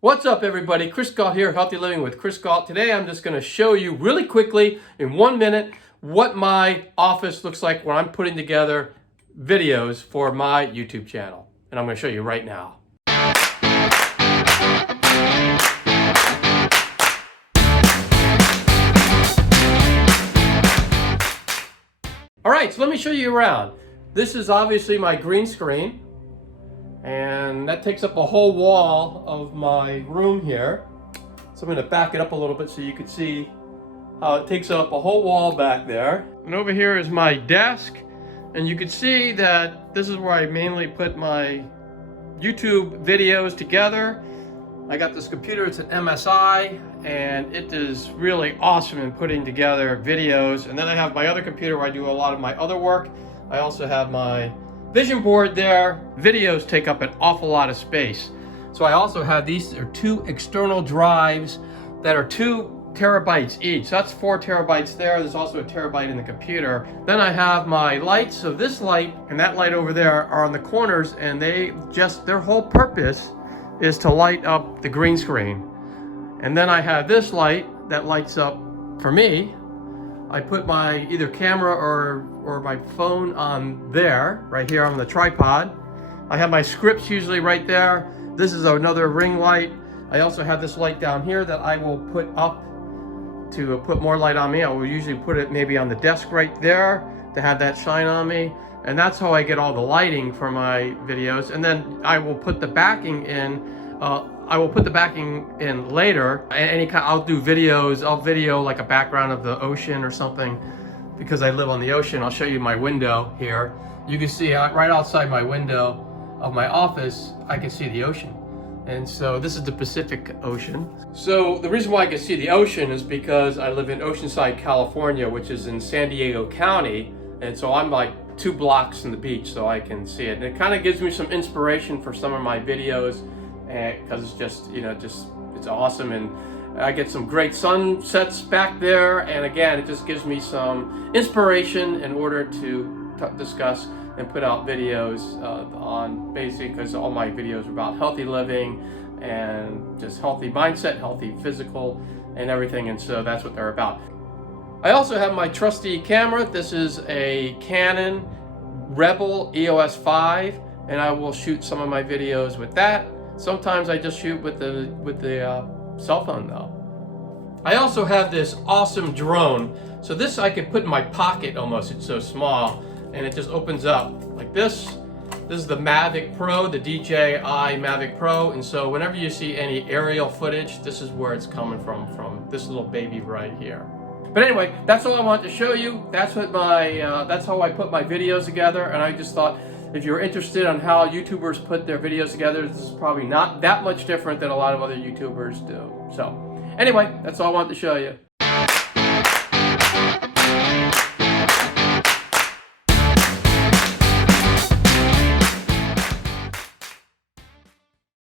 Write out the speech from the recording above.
What's up, everybody? Chris Gault here, Healthy Living with Chris Gault. Today I'm just going to show you really quickly in 1 minute what my office looks like when I'm putting together videos for my YouTube channel. And I'm going to show you right now. All right, so let me show you around. This is obviously my green screen. And that takes up a whole wall of my room here. So I'm going to back it up a little bit so you can see how it takes up a whole wall back there. And over here is my desk. And you can see that this is where I mainly put my YouTube videos together. I got this computer, it's an MSI, and it is really awesome in putting together videos. And then I have my other computer where I do a lot of my other work. I also have my vision board there. Videos take up an awful lot of space. So I also have these are two external drives that are 2 terabytes each. So that's 4 terabytes there. There's also a terabyte in the computer. Then I have my lights. So this light and that light over there are on the corners, and their whole purpose is to light up the green screen. And then I have this light that lights up for me. I put my either camera or my phone on there, right here on the tripod. I have my scripts usually right there. This is another ring light. I also have this light down here that I will put up to put more light on me. I will usually put it maybe on the desk right there to have that shine on me. And that's how I get all the lighting for my videos. And then I will put the backing in. Later. I'll do videos. I'll video like a background of the ocean or something because I live on the ocean. I'll show you my window here. You can see right outside my window of my office, I can see the ocean. And so this is the Pacific Ocean. So the reason why I can see the ocean is because I live in Oceanside, California, which is in San Diego County. And so I'm like 2 blocks from the beach, so I can see it. And it kind of gives me some inspiration for some of my videos, because it's just, it's awesome. And I get some great sunsets back there. And again, it just gives me some inspiration in order to discuss and put out videos on basically, because all my videos are about healthy living and just healthy mindset, healthy physical and everything. And so that's what they're about. I also have my trusty camera. This is a Canon Rebel EOS 5, and I will shoot some of my videos with that. Sometimes I just shoot with the cell phone though. I also have this awesome drone. So this I could put in my pocket almost, it's so small, and it just opens up like this. This is the Mavic Pro, the DJI Mavic Pro, and so whenever you see any aerial footage, this is where it's coming from this little baby right here. But anyway, that's all I wanted to show you. That's what that's how I put my videos together, and I just thought, if you're interested on how YouTubers put their videos together, this is probably not that much different than a lot of other YouTubers do. So anyway, that's all I wanted to show you.